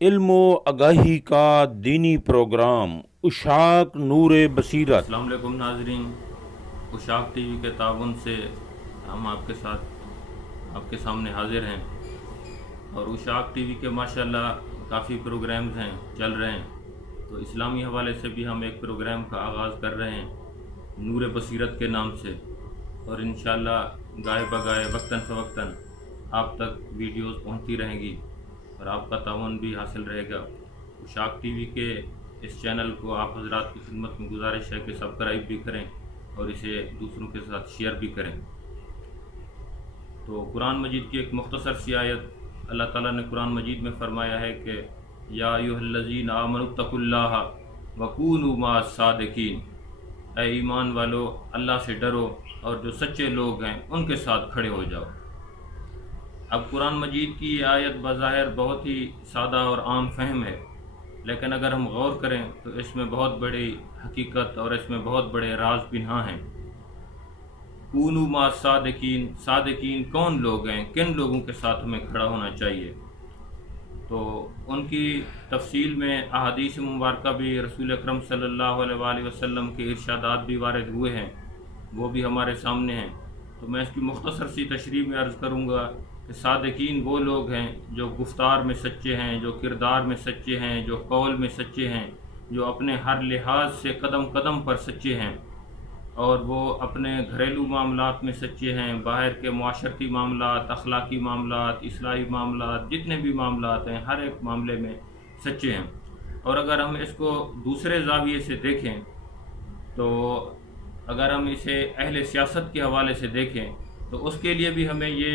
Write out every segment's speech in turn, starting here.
علم و آگاہی کا دینی پروگرام اشاق نور بصیرت۔ السلام علیکم ناظرین، اشاق ٹی وی کے تعاون سے ہم آپ کے ساتھ آپ کے سامنے حاضر ہیں، اور اشاق ٹی وی کے ماشاءاللہ کافی پروگرامز ہیں چل رہے ہیں، تو اسلامی حوالے سے بھی ہم ایک پروگرام کا آغاز کر رہے ہیں نور بصیرت کے نام سے، اور انشاءاللہ گائے بگائے وقتاً فوقتاً آپ تک ویڈیوز پہنچتی رہیں گی اور آپ کا تعاون بھی حاصل رہے گا۔ اشاق ٹی وی کے اس چینل کو آپ حضرات کی خدمت میں گزارش ہے کہ سبسکرائب بھی کریں اور اسے دوسروں کے ساتھ شیئر بھی کریں۔ تو قرآن مجید کی ایک مختصر سی آیت اللہ تعالیٰ نے قرآن مجید میں فرمایا ہے کہ یا ایھا الذین آمنوا اتقوا اللہ وکونوا مع الصادقین، اے ایمان والو اللہ سے ڈرو اور جو سچے لوگ ہیں ان کے ساتھ کھڑے ہو جاؤ۔ اب قرآن مجید کی یہ آیت بظاہر بہت ہی سادہ اور عام فہم ہے، لیکن اگر ہم غور کریں تو اس میں بہت بڑی حقیقت اور اس میں بہت بڑے راز پنہاں ہیں۔ کونوا مع الصادقین، صادقین کون لوگ ہیں، کن لوگوں کے ساتھ ہمیں کھڑا ہونا چاہیے؟ تو ان کی تفصیل میں احادیث مبارکہ بھی، رسول اکرم صلی اللہ علیہ وآلہ وسلم کے ارشادات بھی وارد ہوئے ہیں، وہ بھی ہمارے سامنے ہیں۔ تو میں اس کی مختصر سی تشریح میں عرض کروں گا کہ صادقین وہ لوگ ہیں جو گفتار میں سچے ہیں، جو کردار میں سچے ہیں، جو قول میں سچے ہیں، جو اپنے ہر لحاظ سے قدم قدم پر سچے ہیں، اور وہ اپنے گھریلو معاملات میں سچے ہیں، باہر کے معاشرتی معاملات، اخلاقی معاملات، اصلاحی معاملات، جتنے بھی معاملات ہیں ہر ایک معاملے میں سچے ہیں۔ اور اگر ہم اس کو دوسرے زاویے سے دیکھیں تو اگر ہم اسے اہل سیاست کے حوالے سے دیکھیں تو اس کے لیے بھی ہمیں یہ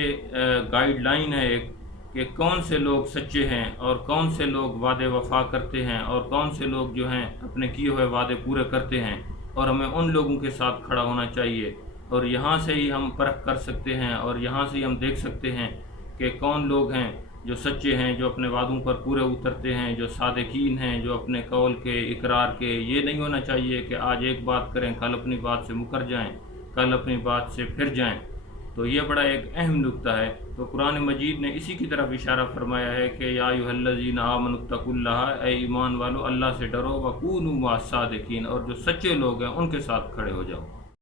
گائیڈ لائن ہے ایک، کہ کون سے لوگ سچے ہیں اور کون سے لوگ وعدے وفا کرتے ہیں اور کون سے لوگ جو ہیں اپنے کیے ہوئے وعدے پورے کرتے ہیں، اور ہمیں ان لوگوں کے ساتھ کھڑا ہونا چاہیے۔ اور یہاں سے ہی ہم پرکھ کر سکتے ہیں اور یہاں سے ہی ہم دیکھ سکتے ہیں کہ کون لوگ ہیں جو سچے ہیں، جو اپنے وعدوں پر پورے اترتے ہیں، جو صادقین ہیں، جو اپنے قول کے، اقرار کے، یہ نہیں ہونا چاہیے کہ آج ایک بات کریں کل اپنی بات سے مکر جائیں، کل اپنی بات سے پھر جائیں۔ تو یہ بڑا ایک اہم نکتہ ہے۔ تو قرآن مجید نے اسی کی طرف اشارہ فرمایا ہے کہ یا ایھا الذین آمنوا اتقوا اللہ، اے ایمان والو اللہ سے ڈرو، وکونوا مع الصادقین، اور جو سچے لوگ ہیں ان کے ساتھ کھڑے ہو جاؤ۔